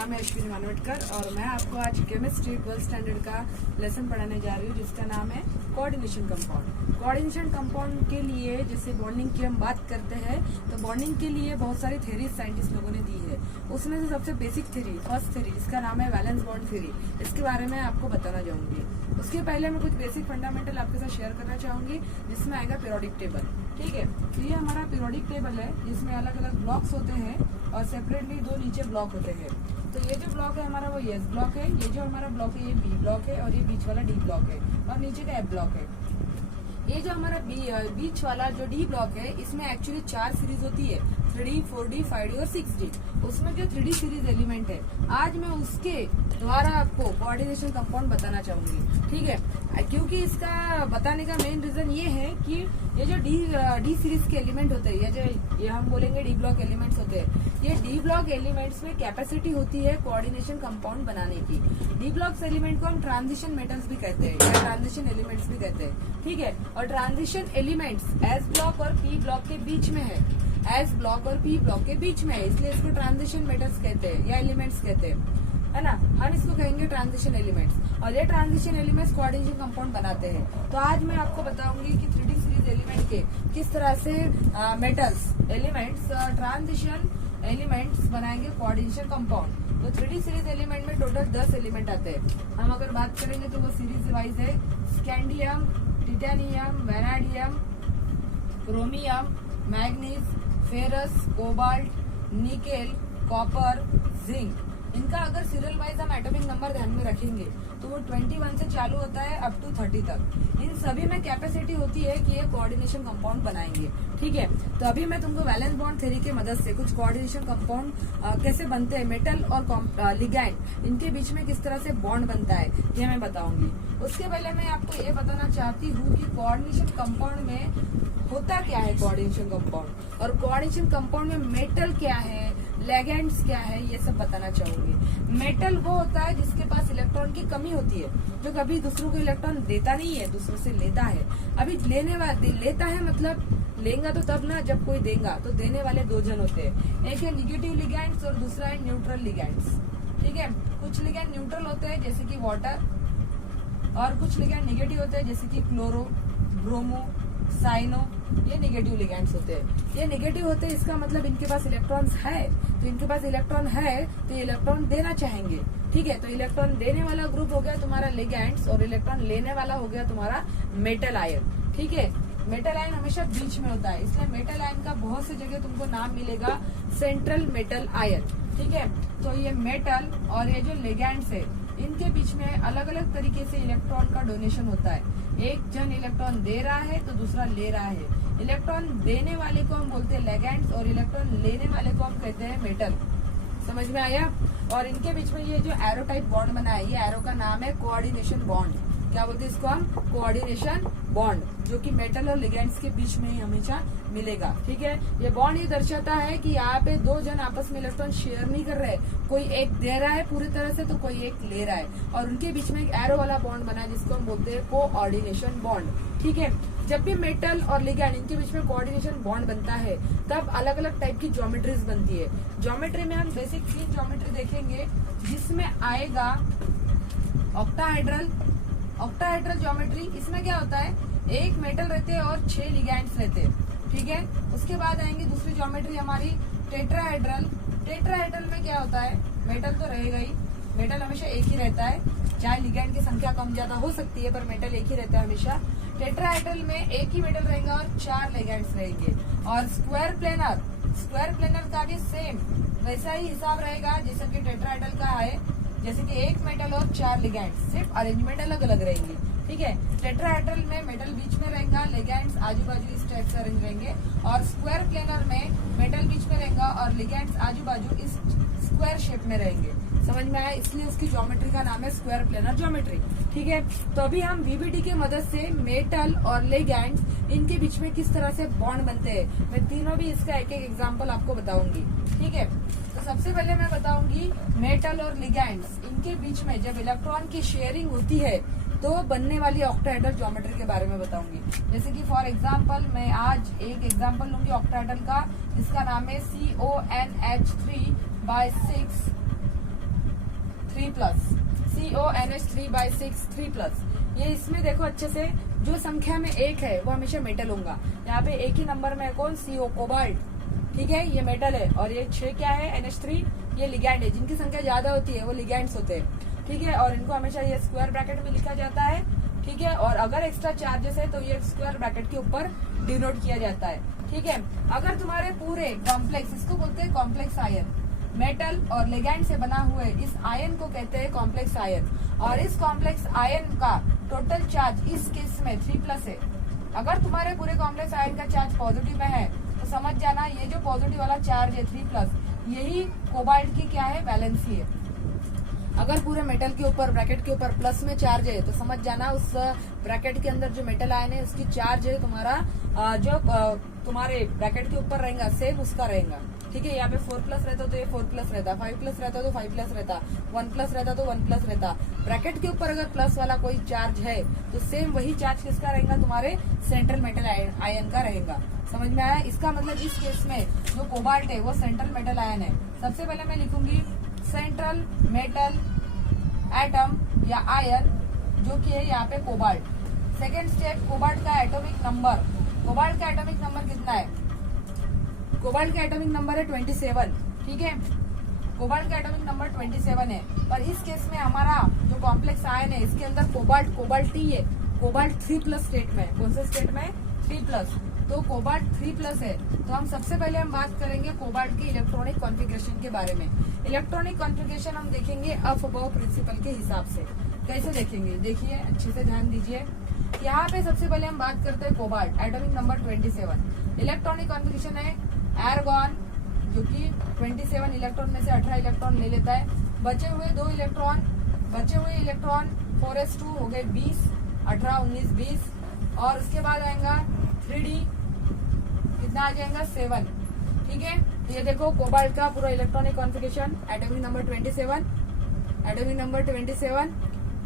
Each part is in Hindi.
नाम है अश्विनी मानवटकर और मैं आपको आज केमिस्ट्री 12th स्टैंडर्ड का लेसन पढ़ाने जा रही हूँ जिसका नाम है कोऑर्डिनेशन कंपाउंड। कोऑर्डिनेशन कंपाउंड के लिए जैसे बॉन्डिंग की हम बात करते हैं तो बॉन्डिंग के लिए बहुत सारी थ्योरी साइंटिस्ट लोगों ने दी है। उसमें से सबसे बेसिक थ्योरी, फर्स्ट थ्योरी, जिसका नाम है वैलेंस बॉन्ड थ्योरी, इसके बारे में आपको बताना चाहूंगी। उसके पहले मैं कुछ बेसिक फंडामेंटल आपके साथ शेयर करना चाहूंगी जिसमें आएगा पीरियोडिक टेबल। ठीक है, तो ये हमारा पीरियोडिक टेबल है जिसमें अलग अलग ब्लॉक्स होते हैं और सेपरेटली दो नीचे ब्लॉक होते हैं। तो ये जो ब्लॉक है हमारा वो एस ब्लॉक है, ये जो हमारा ब्लॉक है ये बी ब्लॉक है और ये बीच वाला डी ब्लॉक है और नीचे का एफ ब्लॉक है। ये जो हमारा बीच वाला जो डी ब्लॉक है इसमें एक्चुअली 4 सीरीज होती है, 3D, 4D, 5D और 6D। उसमें जो 3D सीरीज एलिमेंट है आज मैं उसके द्वारा आपको कोऑर्डिनेशन कंपाउंड बताना चाहूंगी। ठीक है, क्योंकि इसका बताने का मेन रीजन ये है कि ये जो डी सीरीज के एलिमेंट होते हैं, ये हम बोलेंगे डी ब्लॉक एलिमेंट्स होते हैं, ये डी ब्लॉक एलिमेंट्स में कैपेसिटी होती है कोऑर्डिनेशन कंपाउंड बनाने की। डी ब्लॉक्स एलिमेंट को हम ट्रांजिशन मेटल्स भी कहते हैं या ट्रांजिशन एलिमेंट्स भी कहते हैं। ठीक है, और ट्रांजिशन एलिमेंट्स एस ब्लॉक और पी ब्लॉक के बीच में है, एस ब्लॉक और पी ब्लॉक के बीच में है, इसलिए इसको ट्रांजिशन मेटल्स कहते हैं या एलिमेंट्स कहते हैं, है ना। हम इसको कहेंगे ट्रांजिशन एलिमेंट्स और ये ट्रांजिशन एलिमेंट्स कोऑर्डिनेशन कंपाउंड बनाते हैं। तो आज मैं आपको बताऊंगी कि 3D सीरीज एलिमेंट के किस तरह से मेटल्स एलिमेंट्स ट्रांजिशन एलिमेंट्स बनाएंगे कोऑर्डिनेशन कंपाउंड। तो 3D सीरीज एलिमेंट में टोटल 10 एलिमेंट आते हैं। हम अगर बात करेंगे तो वो सीरीज वाइज है scandium, titanium, vanadium, chromium, manganese, ferrous, cobalt, nickel, copper, zinc. इनका अगर सीरियल वाइज हम एटॉमिक नंबर ध्यान में रखेंगे तो वो 21 से चालू होता है अप टू 30 तक। इन सभी में कैपेसिटी होती है कि ये कोऑर्डिनेशन कंपाउंड बनाएंगे। ठीक है, तो अभी मैं तुमको वैलेंस बॉन्ड थ्योरी की मदद से कुछ कोऑर्डिनेशन कंपाउंड कैसे बनते हैं, मेटल और लिगैंड इनके बीच में किस तरह से बॉन्ड बनता है ये मैं बताऊंगी। उसके पहले मैं आपको ये बताना चाहती हूँ कि कोऑर्डिनेशन कंपाउंड में होता क्या है कोऑर्डिनेशन कंपाउंड, और कोऑर्डिनेशन कंपाउंड में मेटल क्या है, लेगेंड्स क्या है, ये सब बताना चाहूंगी। मेटल वो होता है जिसके पास इलेक्ट्रॉन की कमी होती है, जो कभी दूसरों को इलेक्ट्रॉन देता नहीं है, दूसरों से लेता है। अभी लेता है मतलब लेगा तो तब ना जब कोई देगा। तो देने वाले 2 जन होते हैं, एक है निगेटिव लिगैंड्स और दूसरा है न्यूट्रल लिगैंड्स। ठीक है, कुछ लिगैंड न्यूट्रल होते हैं जैसे कि वाटर, और कुछ लिगैंड निगेटिव होते हैं जैसे कि क्लोरो, ब्रोमो, साइनो, ये निगेटिव लिगैंड्स होते हैं। ये निगेटिव होते हैं इसका मतलब इनके पास इलेक्ट्रॉन्स है, तो इनके पास इलेक्ट्रॉन है तो ये इलेक्ट्रॉन देना चाहेंगे। ठीक है, तो इलेक्ट्रॉन देने वाला ग्रुप हो गया तुम्हारा लिगैंड्स और इलेक्ट्रॉन लेने वाला हो गया तुम्हारा मेटल आयन। ठीक है, मेटल आयन हमेशा बीच में होता है, इसलिए मेटल आयन का बहुत सी जगह तुमको नाम मिलेगा सेंट्रल मेटल आयन। ठीक है, तो ये मेटल और ये जो लिगैंड्स है इनके बीच में अलग अलग तरीके से इलेक्ट्रॉन का डोनेशन होता है। एक जन इलेक्ट्रॉन दे रहा है तो दूसरा ले रहा है। इलेक्ट्रॉन देने वाले को हम बोलते हैं लिगैंड्स और इलेक्ट्रॉन लेने वाले को हम कहते हैं मेटल। समझ में आया। और इनके बीच में ये जो एरो टाइप बॉन्ड बना है, ये एरो का नाम है कोऑर्डिनेशन बॉन्ड। क्या बोलते हैं इसको हम? कोऑर्डिनेशन बॉन्ड, जो कि मेटल और लिगैंड्स के बीच में ही हमेशा मिलेगा। ठीक है, ये बॉन्ड ये दर्शाता है कि यहाँ पे 2 जन आपस में इलेक्ट्रॉन शेयर नहीं कर रहे, कोई एक दे रहा है पूरी तरह से तो कोई एक ले रहा है, और उनके बीच में एक एरो वाला बॉन्ड बना है जिसको हम बोलते हैं कोऑर्डिनेशन बॉन्ड। ठीक है, जब भी मेटल और लिगैंड इनके बीच में कोऑर्डिनेशन बॉन्ड बनता है तब अलग अलग टाइप की ज्योमेट्रीज बनती है। ज्योमेट्री में हम बेसिक 3 ज्योमेट्री देखेंगे जिसमें आएगा ऑक्टाहेड्रल ज्योमेट्री। इसमें क्या होता है, एक मेटल रहते हैं और 6 लिगैंड्स रहते हैं। ठीक है, उसके बाद आएंगे दूसरी ज्योमेट्री हमारी टेट्राहेड्रल। टेट्राहेड्रल में क्या होता है, मेटल तो रहेगा ही, मेटल हमेशा एक ही रहता है, चाहे लिगैंड की संख्या कम ज्यादा हो सकती है पर मेटल एक ही रहता है हमेशा। टेट्राहेड्रल में एक ही मेटल रहेगा और 4 लिगैंड्स रहेंगे। और स्क्वायर प्लेनर का भी सेम वैसा ही हिसाब रहेगा जैसा कि टेट्राहेड्रल का है, जैसे कि एक मेटल और 4 लिगैंड्स, सिर्फ अरेंजमेंट अलग अलग रहेंगी। ठीक है, टेट्राहेड्रल में मेटल बीच में रहेगा, लिगैंड्स आजू बाजू इस टाइप से अरेंज रहेंगे, और स्क्वायर प्लेनर में मेटल बीच में रहेगा और लिगैंड्स आजू बाजू इस स्क्वायर शेप में रहेंगे। समझ में आया, इसलिए उसकी ज्योमेट्री का नाम है स्क्वायर प्लेनर ज्योमेट्री। ठीक है, तो अभी हम वीबीडी की मदद से मेटल और लिगैंड्स इनके बीच में किस तरह से बॉन्ड बनते हैं, मैं तीनों भी इसका एक एक एग्जांपल आपको बताऊंगी। ठीक है, तो सबसे पहले मैं बताऊंगी मेटल और लिगैंड्स इनके बीच में जब इलेक्ट्रॉन की शेयरिंग होती है तो बनने वाली ऑक्टाहेड्रल ज्योमेट्री के बारे में बताऊंगी। जैसे कि फॉर एग्जांपल मैं आज एक एग्जांपल लूंगी ऑक्टाहेड्रल का, जिसका नाम है CONH3/6 3+, CONH3/6 3+। ये इसमें देखो अच्छे से, जो संख्या में एक है वो हमेशा मेटल होगा। यहाँ पे एक ही नंबर में है कौन, CO कोबाल्ट, ठीक है, ये मेटल है। और ये 6 क्या है, NH3, ये लिगैंड है। जिनकी संख्या ज्यादा होती है वो लिगैंड्स होते हैं, ठीक है। और इनको हमेशा ये स्क्वायर ब्रैकेट में लिखा जाता है, ठीक है। और अगर एक्स्ट्रा चार्जेस है तो ये स्क्वायर ब्रैकेट के ऊपर डिनोट किया जाता है, ठीक है। अगर तुम्हारे पूरे कॉम्प्लेक्स, इसको बोलते हैं कॉम्प्लेक्स आयन, मेटल और लिगैंड से बना हुए इस आयन को कहते हैं कॉम्प्लेक्स आयन। और इस कॉम्प्लेक्स आयन का टोटल चार्ज इस केस में 3+ है। अगर तुम्हारे पूरे कॉम्प्लेक्स आयन का चार्ज पॉजिटिव में है तो समझ जाना ये जो पॉजिटिव वाला चार्ज है 3+, यही कोबाल्ट की क्या है, वैलेंसी है। अगर पूरे मेटल के ऊपर, ब्रैकेट के ऊपर प्लस में चार्ज है तो समझ जाना उस ब्रैकेट के अंदर जो मेटल आयन है उसकी चार्ज है तुम्हारा जो तुम्हारे ब्रैकेट के ऊपर रहेगा सेम उसका रहेगा, ठीक है। यहाँ पे 4+ रहता तो ये 4+ रहता, 5+ रहता तो 5+ रहता, 1+ रहता तो 1+ रहता। ब्रैकेट के ऊपर अगर प्लस वाला कोई चार्ज है तो सेम वही चार्ज किसका रहेगा, तुम्हारे सेंट्रल मेटल आयन का रहेगा। समझ में आया? इसका मतलब इस केस में जो कोबाल्ट है वो सेंट्रल मेटल आयन है। सबसे पहले मैं लिखूंगी सेंट्रल मेटल एटम या आयन, जो कि है यहाँ पे कोबाल्ट। सेकेंड स्टेप, कोबाल्ट का एटॉमिक नंबर। कोबाल्ट का एटॉमिक नंबर कितना है? कोबाल्ट का एटॉमिक नंबर है 27, ठीक है। कोबाल्ट का एटॉमिक नंबर 27 है। पर इस केस में हमारा जो कॉम्प्लेक्स आयन है इसके अंदर कोबाल्ट ही है। कोबाल्ट 3+ स्टेट में, कौन से स्टेट में? 3+। तो कोबाल्ट 3+ है। तो हम सबसे पहले हम बात करेंगे कोबाल्ट की इलेक्ट्रॉनिक कॉन्फ़िगरेशन के बारे में। इलेक्ट्रॉनिक कॉन्फ़िगरेशन हम देखेंगे अफ-बॉव प्रिंसिपल के हिसाब से। कैसे देखेंगे? देखिए अच्छे से ध्यान दीजिए। यहाँ पे सबसे पहले हम बात करते हैं cobalt, atomic number 27। Electronic configuration है एर्गॉन, जो कि 27 इलेक्ट्रॉन में से 18 इलेक्ट्रॉन ले लेता है। बचे हुए इलेक्ट्रॉन 4s2 हो गए 20, 18, 19, 20। और उसके बाद आएगा 3D, कितना आ जाएगा 7, ठीक है। ये देखो कोबाल्ट का पूरा electronic configuration, atomic number 27, atomic number 27।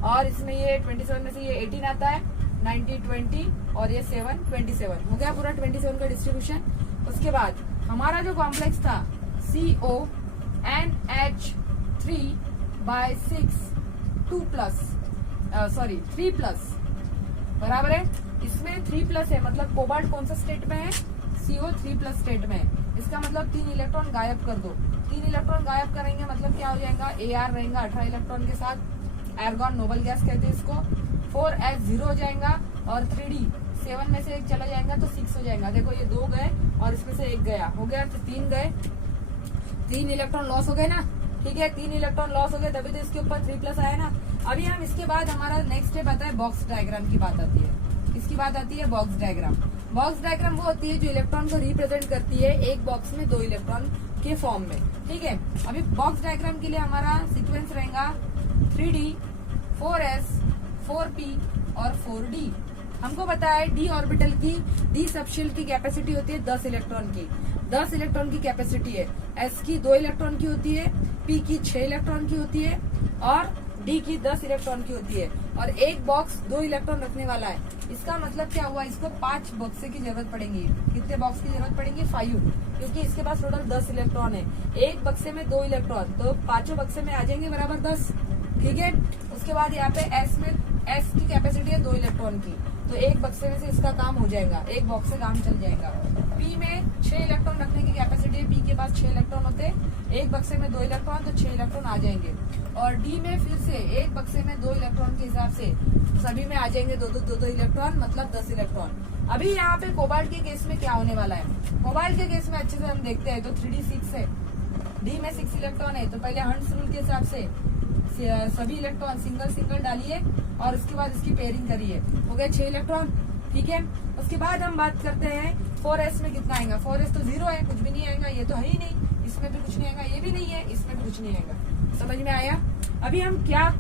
और इसमें ये 27 में से ये 18 आता है, 90, 20 और ये 7, 27 हो गया पूरा 27 का डिस्ट्रीब्यूशन। उसके बाद हमारा जो कॉम्प्लेक्स था CONH3/6 3+, बराबर है। इसमें 3+ है, मतलब कोबाल्ट कौन सा स्टेट में है? CO 3+ स्टेट में है। इसका मतलब 3 इलेक्ट्रॉन गायब कर दो। 3 इलेक्ट्रॉन गायब करेंगे मतलब क्या हो जाएगा? AR रहेगा 18 इलेक्ट्रॉन के साथ। एर्गॉन नोबल गैस कहते हैं इसको। 4s 0 हो जाएगा और 3D 7 में से एक चला जाएगा तो 6 हो जाएगा। देखो ये 2 गए और इसमें से 1 गया, हो गया तो 3 गए, 3 इलेक्ट्रॉन लॉस हो गए ना, ठीक है। 3 इलेक्ट्रॉन लॉस हो गए तभी तो इसके ऊपर 3+ आया ना। अभी हम इसके बाद हमारा नेक्स्ट स्टेप आता है बॉक्स डायग्राम की बात आती है। इसकी बात आती है बॉक्स डायग्राम। बॉक्स डायग्राम वो होती है जो इलेक्ट्रॉन को रिप्रेजेंट करती है एक बॉक्स में 2 इलेक्ट्रॉन के फॉर्म में, ठीक है। अभी बॉक्स डायग्राम के लिए हमारा सीक्वेंस रहेगा 3D, 4s, 4p और 4d। हमको पता है d ऑर्बिटल की, d सबशेल की कैपेसिटी होती है 10 इलेक्ट्रॉन की। 10 इलेक्ट्रॉन की कैपेसिटी है। s की 2 इलेक्ट्रॉन की होती है, p की 6 इलेक्ट्रॉन की होती है और d की 10 इलेक्ट्रॉन की होती है। और एक बॉक्स 2 इलेक्ट्रॉन रखने वाला है। इसका मतलब क्या हुआ? इसको 5 बक्से की जरूरत पड़ेगी। कितने बॉक्स की जरूरत पड़ेगी? 5, क्योंकि इसके पास टोटल 10 इलेक्ट्रॉन है। एक बक्से में 2 इलेक्ट्रॉन, तो 5 बक्से में आ जाएंगे बराबर 10, ठीक है। उसके बाद यहाँ पे s की कैपेसिटी है 2 इलेक्ट्रॉन की, तो एक बक्से में से इसका काम हो जाएगा, एक बॉक्स से काम चल जाएगा। p में 6 इलेक्ट्रॉन रखने की कैपेसिटी है, p के पास 6 इलेक्ट्रॉन होते हैं, एक बक्से में 2 इलेक्ट्रॉन तो 6 इलेक्ट्रॉन आ जाएंगे। और d में फिर से एक बक्से में 2 इलेक्ट्रॉन के हिसाब से सभी में आ जाएंगे 2 इलेक्ट्रॉन, मतलब 10 इलेक्ट्रॉन। अभी यहाँ पे कोबाल्ट के केस में क्या होने वाला है? कोबाल्ट के केस में अच्छे से हम देखते हैं तो 3D 6 है, d में 6 इलेक्ट्रॉन है, तो पहले हंट्स रूल के हिसाब से सभी इलेक्ट्रॉन सिंगल डालिए और उसके बाद इसकी पेयरिंग करिए, हो गए 6 इलेक्ट्रॉन, ठीक है। उसके बाद हम बात करते हैं 4s में कितना आएगा? 4s तो 0 है, कुछ भी नहीं आएगा, ये तो है ही नहीं, इसमें भी कुछ नहीं आएगा, ये भी नहीं है, इसमें भी कुछ नहीं आएगा। समझ में आया? अभी हम क्या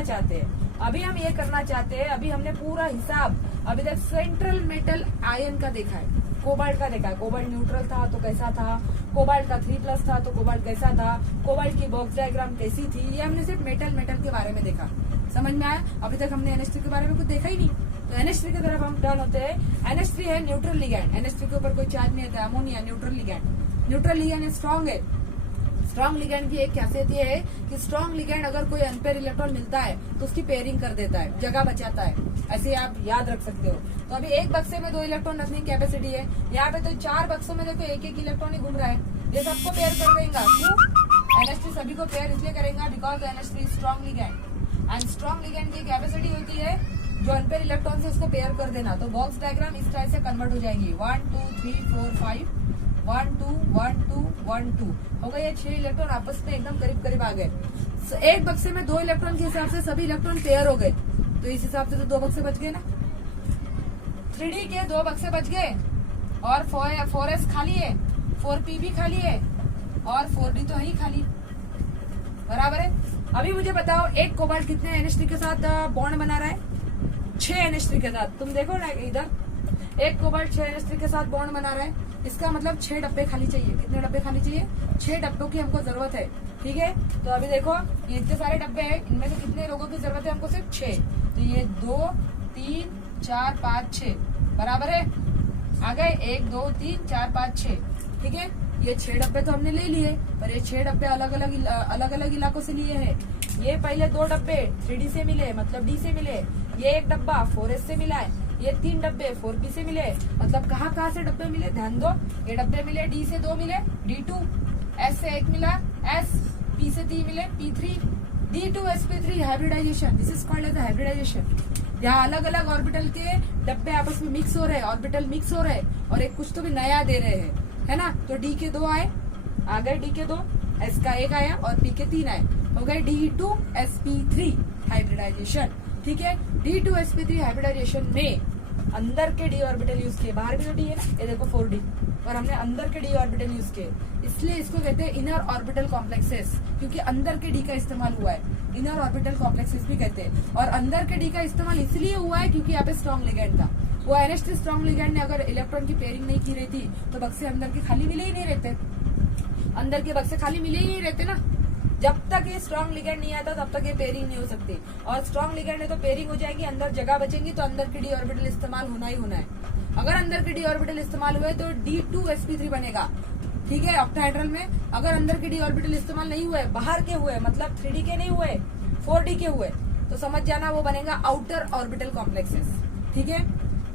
चाहते हैं? अभी हम ये करना चाहते हैं, अभी हमने पूरा हिसाब अभी तक सेंट्रल मेटल आयन का देखा है, कोबाल्ट का देखा है। कोबाल्ट न्यूट्रल था तो कैसा था, कोबाल्ट का 3+ था तो कोबाल्ट कैसा था, कोबाल्ट की बॉक्स डायग्राम कैसी थी, ये हमने सिर्फ मेटल के बारे में देखा। समझ में आया? अभी तक हमने NH3 के बारे में कुछ देखा ही नहीं। तो NH3 की तरफ हम टर्न होते हैं। NH3 है न्यूट्रल लिगैंड, NH3 के ऊपर कोई चार्ज नहीं आता। अमोनिया न्यूट्रल लिगैंड है, स्ट्रॉन्ग स्ट्रॉन्ग लिगैंड की एक खासियत ये है कि स्ट्रॉन्ग लिगैंड अगर कोई अनपेयर इलेक्ट्रॉन मिलता है तो उसकी पेयरिंग कर देता है, जगह बचाता है। ऐसे आप याद रख सकते हो। तो अभी एक बक्से में 2 इलेक्ट्रॉन रखने की कैपेसिटी है, यहाँ पे तो 4 बक्सों में देखो एक एक इलेक्ट्रॉन ही घूम रहा है, ये सबको पेयर कर देगा। क्यों? NH3 सभी को पेयर इसलिए करेगा because NH3 strong ligand and strong ligand की कैपेसिटी होती है जो अनपेयर इलेक्ट्रॉन से उसको पेयर कर देना। तो बॉक्स डायग्राम इस तरह से कन्वर्ट हो जाएंगी 1 2 3 4 5 1 2 1 2 1 2 हो गए। ये 6 इलेक्ट्रॉन आपस में एकदम करीब करीब आ गए। एक बक्से में 2 इलेक्ट्रॉन के हिसाब से सभी इलेक्ट्रॉन पेयर हो गए, तो इस हिसाब से तो 2 बक्से बच गए ना। 3D के 2 बक्से बच गए और 4s खाली है, 4p भी खाली है और 4d तो है ही खाली, बराबर है। अभी मुझे बताओ एक कोबाल्ट कितने NH3 के साथ बॉन्ड बना रहा है? 6 NH3 के साथ। तुम देखो ना इधर, एक कोबाल्ट 6 NH3 के साथ बॉन्ड बना रहा है, इसका मतलब 6 डब्बे खाली चाहिए। कितने डब्बे खाली चाहिए? 6 डब्बों की हमको जरूरत है, ठीक है। तो अभी देखो ये इतने सारे डब्बे हैं, इनमें से कितने लोगों की जरूरत है हमको? सिर्फ 6। तो ये 2 3 4 5 6 बराबर है, आ गए 1 2 3 4 5 6, ठीक है। ये 6 डब्बे तो हमने ले लिए, पर ये 6 डब्बे अलग अलग इलाकों से लिए हैं। ये पहले 2 डब्बे 3D से मिले, मतलब D से मिले। ये एक डब्बा 4s से मिला है, ये 3 डब्बे 4p से मिले। मतलब कहाँ से डब्बे मिले? ध्यान दो, ये डब्बे मिले D से 2 मिले, D2, S से 1 मिला, S, P से 3 मिले, P3, D2 sp3 hybridization. This is called as hybridization. यहाँ अलग अलग ऑर्बिटल के डब्बे आपस में मिक्स हो रहे हैं, ऑर्बिटल मिक्स हो रहे हैं और एक कुछ तो भी नया दे रहे हैं, है ना। तो D के 2 आए, आ गए D के 2, S का 1 आया और P के 3 आए, हो गए D2 sp3 हाइब्रिडाइजेशन, ठीक है। D2 sp3 हाइब्रिडाइजेशन में अंदर के D ऑर्बिटल यूज किए, बाहर भी तो D है ना, ये देखो 4D, और हमने अंदर के D ऑर्बिटल यूज किए, इसलिए इसको कहते हैं इनर ऑर्बिटल कॉम्प्लेक्सेस, क्योंकि अंदर के D का इस्तेमाल हुआ है। इनर ऑर्बिटल कॉम्प्लेक्सेस भी कहते हैं। और अंदर के D का इस्तेमाल इसलिए हुआ है क्योंकि यहाँ पे स्ट्रॉन्ग लिगैंड था। वो NH3 स्ट्रॉन्ग लिगैंड ने अगर इलेक्ट्रॉन की पेयरिंग नहीं की रहती तो बक्से अंदर के खाली मिले ही नहीं रहते, अंदर के बक्से खाली मिले ही नहीं रहते ना। जब तक ये स्ट्रॉन्ग लिगैंड नहीं आता तब तक ये पेयरिंग नहीं हो सकती, और स्ट्रॉन्ग लिगैंड है तो पेयरिंग हो जाएगी, अंदर जगह बचेंगी, तो अंदर के D ऑर्बिटल इस्तेमाल होना ही होना है। अगर अंदर के D ऑर्बिटल इस्तेमाल हुए तो D2 sp3 बनेगा, ठीक है, ऑक्टाहेड्रल में। अगर अंदर के D ऑर्बिटल इस्तेमाल नहीं हुए, बाहर के हुए, मतलब 3D के नहीं हुए, 4D के हुए, तो समझ जाना वो बनेगा आउटर ऑर्बिटल कॉम्प्लेक्सेस, ठीक है।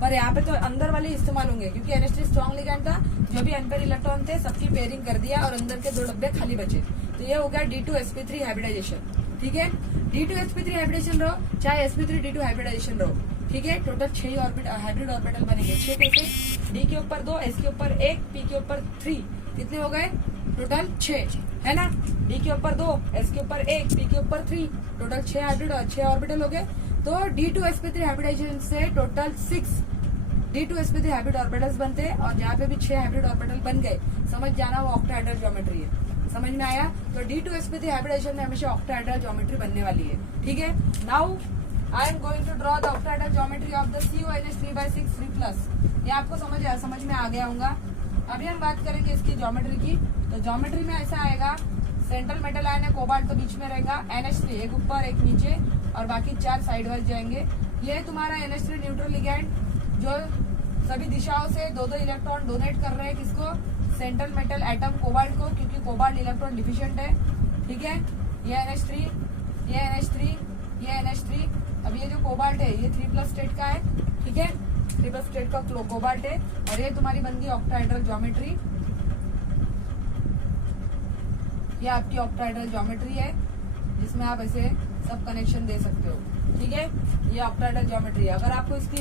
पर यहाँ पे तो अंदर वाले इस्तेमाल होंगे क्योंकि NH3 स्ट्रॉन्ग लिगैंड था, जो भी अनपेयर इलेक्ट्रॉन थे सबकी पेयरिंग कर दिया और अंदर के 2 डब्बे खाली बचे। तो ये हो गया D2 sp3 हाइब्रिडाइजेशन, ठीक है। D2 sp3 हाइब्रिडेशन रहो चाहे sp3 D2 हाइब्रिडाइजेशन रहो, ठीक है। टोटल 6 हाइब्रिड ऑर्बिटल बनेंगे। 6 कैसे? D के ऊपर 2, S के ऊपर 1, P के ऊपर 3, कितने हो गए? टोटल 6, है ना। D के ऊपर 2, S के ऊपर 1, P के ऊपर 3, टोटल 6 ऑर्बिटल हो गए। तो D2 sp3 हाइब्रिडाइजेशन से total 6 D2 sp3 hybrid orbitals बनते हैं, और जहाँ पे भी 6 हाइब्रिड ऑर्बिटल बन गए समझ जाना वो ऑक्टाहेड्रल ज्योमेट्री है। समझ में आया? तो D2 sp3 हाइब्रिडाइजेशन में हमेशा ऑक्टाहेड्रल ज्योमेट्री बनने वाली है, ठीक है। Now I am going to draw the octahedral geometry of the CuONH3/6 3+। ये आपको समझ में आ गया होगा। अभी हम बात करेंगे इसकी ज्योमेट्री की। तो ज्योमेट्री में ऐसा आएगा, सेंट्रल मेटल आयन है कोबाल्ट तो बीच में रहेगा, NH3 एक ऊपर एक नीचे और बाकी 4 साइड वाइज जाएंगे। ये तुम्हारा NH3 न्यूट्रल लिगैंड जो सभी दिशाओं से 2-2 इलेक्ट्रॉन डोनेट कर रहे हैं, किसको? सेंट्रल मेटल एटम कोबाल्ट को, क्योंकि कोबाल्ट इलेक्ट्रॉन डिफिशिएंट है, ठीक है। ये NH3, ये NH3, ये NH3। अब ये जो कोबाल्ट है ये 3+ स्टेट का है, ठीक है, 3+ स्टेट का कोबाल्ट है, और ये तुम्हारी बन गई ऑक्टाहेड्रल ज्योमेट्री। ये आपकी ऑक्टाहेड्रल ज्योमेट्री है जिसमें आप ऐसे सब कनेक्शन दे सकते हो, ठीक है। ये ऑक्टाहेड्रल ज्योमेट्री है। अगर आपको इसकी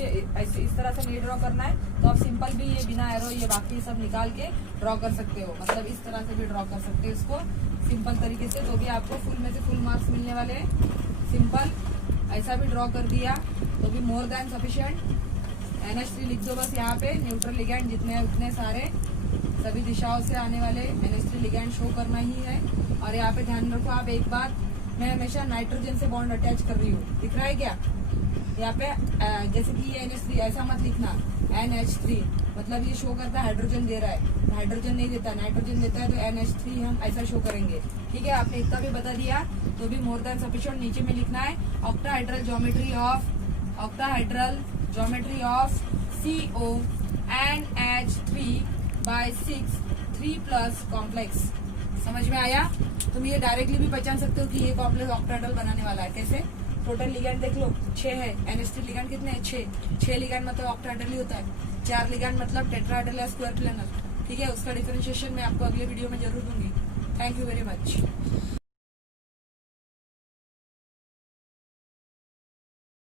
इस तरह से नहीं ड्रॉ करना है तो आप सिंपल भी ये बिना एरो ये बाकी सब निकाल के ड्रॉ कर सकते हो, मतलब इस तरह से भी ड्रॉ कर सकते हो इसको सिंपल तरीके से, तो भी आपको फुल में से फुल मार्क्स मिलने वाले हैं। सिंपल ऐसा भी ड्रॉ कर दिया तो भी मोर देन सफिशिएंट। NH3 लिख दो बस यहाँ पे, न्यूट्रल लिगैंड जितने हैं उतने सारे सभी दिशाओं से आने वाले NH3 लिगैंड शो करना ही है। और यहाँ पे ध्यान रखो आप एक बात, मैं हमेशा नाइट्रोजन से बॉन्ड अटैच कर रही हूँ, दिख रहा है क्या? यहाँ पे जैसे कि ये NH3 ऐसा मत लिखना, NH3 मतलब ये शो करता है हाइड्रोजन दे रहा है, हाइड्रोजन नहीं देता, नाइट्रोजन देता है, तो NH3 हम ऐसा शो करेंगे, ठीक है। आपने इतना भी बता दिया तो भी मोर देन सफिशिएंट। नीचे में लिखना है octahedral geometry of CuNH3/6 3+ complex, समझ में आया? तुम ये डायरेक्टली भी पहचान सकते हो कि ये कॉम्प्लेक्स ऑक्टाहेड्रल बनाने वाला है। कैसे? टोटल लिगैंड देख लो 6 है, एनेस्टिक लिगैंड कितने हैं? 6 लिगैंड मतलब ऑक्टाहेड्रल ही होता है। 4 लिगैंड मतलब टेट्राहेड्रल या स्क्वायर प्लेनर। ठीक है, उसका डिफरेंशिएशन मैं आपको अगले वीडियो में जरूर दूंगी। Thank you very much.